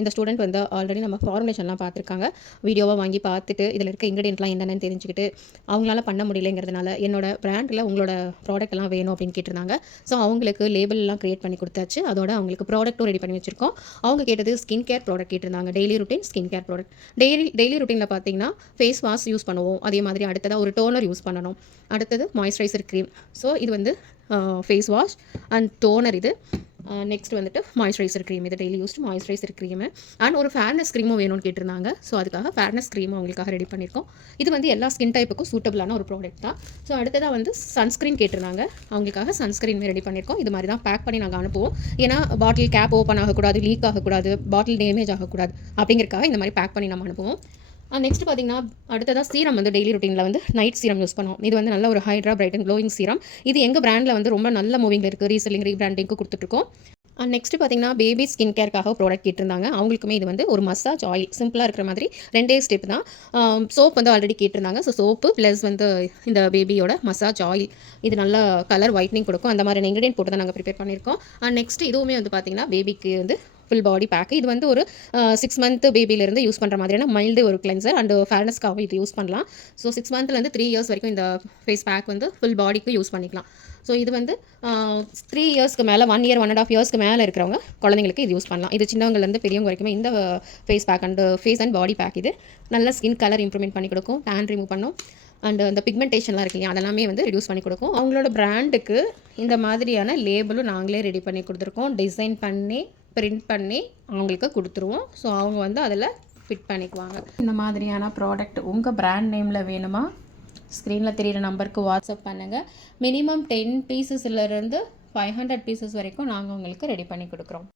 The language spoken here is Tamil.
இந்த ஸ்டூடெண்ட் வந்து ஆல்ரெடி நம்ம ஃபார்முலேஷன்லாம் பார்த்துருக்காங்க. வீடியோவா வாங்கி பார்த்துட்டு, இதில் இருக்க இன்கிரீடியன்ட்லாம் என்னென்னு தெரிஞ்சுக்கிட்டு, அவங்களால பண்ண முடியலைங்கிறதுனால, என்னோட பிராண்டில் உங்களோட ப்ராடக்ட் எல்லாம் வேணும் அப்படின்னு கேட்டிருந்தாங்க. ஸோ அவங்களுக்கு லேபிள்லாம் கிரியேட் பண்ணி கொடுத்தாச்சு. அதோட அவங்களுக்கு ப்ராடக்ட்டும் ரெடி பண்ணி வச்சிருக்கோம். அவங்க கேட்டது ஸ்கின் கேர் ப்ராடக்ட் கேட்டிருந்தாங்க. Daily routine skin care product. Daily ரொட்டீனில் பார்த்தீங்கன்னா, ஃபேஸ் வாஷ் யூஸ் பண்ணுவோம். அதே மாதிரி அடுத்ததாக ஒரு டோனர் யூஸ் பண்ணணும். அடுத்தது மாய்ஸ்சரைசர் க்ரீம். ஸோ இது வந்து ஃபேஸ் வாஷ் அண்ட் டோனர் இது. நெக்ஸ்ட் வந்துட்டு மாய்ஸ்சரைசர் க்ரீம். இது daily used moisturiser cream and ஒரு ஃபேர்னஸ் க்ரீமும் வேணும்னு கேட்டிருந்தாங்க. ஸோ அதுக்காக ஃபேர்னஸ் க்ரீமும் அவங்களுக்காக ரெடி பண்ணியிருக்கோம். இது வந்து எல்லா ஸ்கின் டைப்புக்கும் சூட்டபிளான ஒரு ப்ராடக்ட் தான். ஸோ அடுத்ததாக வந்து சன்ஸ்க்ரீன் கேட்டிருந்தாங்க. அவங்களுக்காக சன்ஸ்க்ரீன் ரெடி பண்ணியிருக்கோம். இது மாதிரி தான் பேக் பண்ணி நாங்கள் அனுப்புவோம். ஏன்னா பாட்டில் கேப் ஓப்பன் ஆகக்கூடாது, லீக் ஆகக்கூடாது, பாட்டில் டேமேஜ் ஆகக்கூடாது அப்படிங்கிறக்காக இந்த மாதிரி பேக் பண்ணி நம்ம அனுப்புவோம். நெக்ஸ்ட் பார்த்தீங்கன்னா அடுத்ததாக சீரம் வந்து டெய்லி ரொட்டீனில் வந்து நைட் சீரம் யூஸ் பண்ணுவோம். இது வந்து நல்ல ஒரு hydra bright and glowing serum. இது எங்கள் பிராண்டில் வந்து ரொம்ப நல்ல மூவிங்கில் இருக்குது. ரீசெல்லிங் ரீபிராண்டிங்க்கு கொடுத்துட்ருக்கோம். நெக்ஸ்ட் பார்த்தீங்கன்னா பேபி ஸ்கின் கேருக்காக ப்ராடக்ட் கேட்டிருந்தாங்க. அவங்களுக்குமே இது வந்து ஒரு மசாஜ் ஆயில் சிம்பிளாக இருக்கிற மாதிரி 2 ஸ்டெப் தான். சோப் வந்து ஆல்ரெடி கேட்டிருந்தாங்க. ஸோ சோப்பு ப்ளஸ் வந்து இந்த பேபியோட மசாஜ் ஆயில். இது நல்ல கலர் ஒயிட்னிங் கொடுக்கும். அந்த மாதிரி இன்கிரியன்ட் போட்டு தான் நாங்கள் ப்ரிப்பேர் பண்ணியிருக்கோம். நெக்ஸ்ட் இதுவுமே வந்து பார்த்தீங்கன்னா பேபிக்கு வந்து ஃபுல் பாடி பேக். இது வந்து ஒரு 6 மந்த் பேபிலேருந்து யூஸ் பண்ணுற மாதிரியான மைல்டு ஒரு கிளென்சர் அண்ட் ஃபேர்னஸ்க்காகவும் இது யூஸ் பண்ணலாம். ஸோ 6 மந்த்லேருந்து 3 இயர்ஸ் வரைக்கும் இந்த ஃபேஸ் பேக் வந்து ஃபுல் பாடிக்கு யூஸ் பண்ணிக்கலாம். ஸோ இது வந்து 3 இயர்ஸ்க்கு மேலே 1 இயர் 1.5 இயர்ஸ்க்கு மேலே இருக்கிறவங்க குழந்தைங்களுக்கு இது யூஸ் பண்ணலாம். இது சின்னவங்கலேருந்து பெரியவங்க வரைக்குமே இந்த face pack and face and body pack இது நல்ல ஸ்கின் கலர் இம்ப்ரூவ்மெண்ட் பண்ணி கொடுக்கும், டேன் ரிமூவ் பண்ணும் அண்ட் அந்த பிக்மெண்டேஷன்லாம் இருக்கு இல்லையா அதெல்லாமே வந்து ரெடியூஸ் பண்ணி கொடுக்கும். அவங்களோட பிராண்டுக்கு இந்த மாதிரியான லேபிளும் நாங்களே ரெடி பண்ணி கொடுத்துருக்கோம். டிசைன் பண்ணி பிரிண்ட் பண்ணி அவங்களுக்கு கொடுத்துருவோம். ஸோ அவங்க வந்து அதில் ஃபிட் பண்ணிக்குவாங்க. இந்த மாதிரியான ப்ராடக்ட் உங்கள் பிராண்ட் நேமில் வேணுமா? ஸ்க்ரீனில் தெரியிற நம்பருக்கு வாட்ஸ்அப் பண்ணுங்கள். மினிமம் 10 பீசஸ்லேருந்து 500 பீசஸ் வரைக்கும் நாங்கள் உங்களுக்கு ரெடி பண்ணி கொடுக்குறோம்.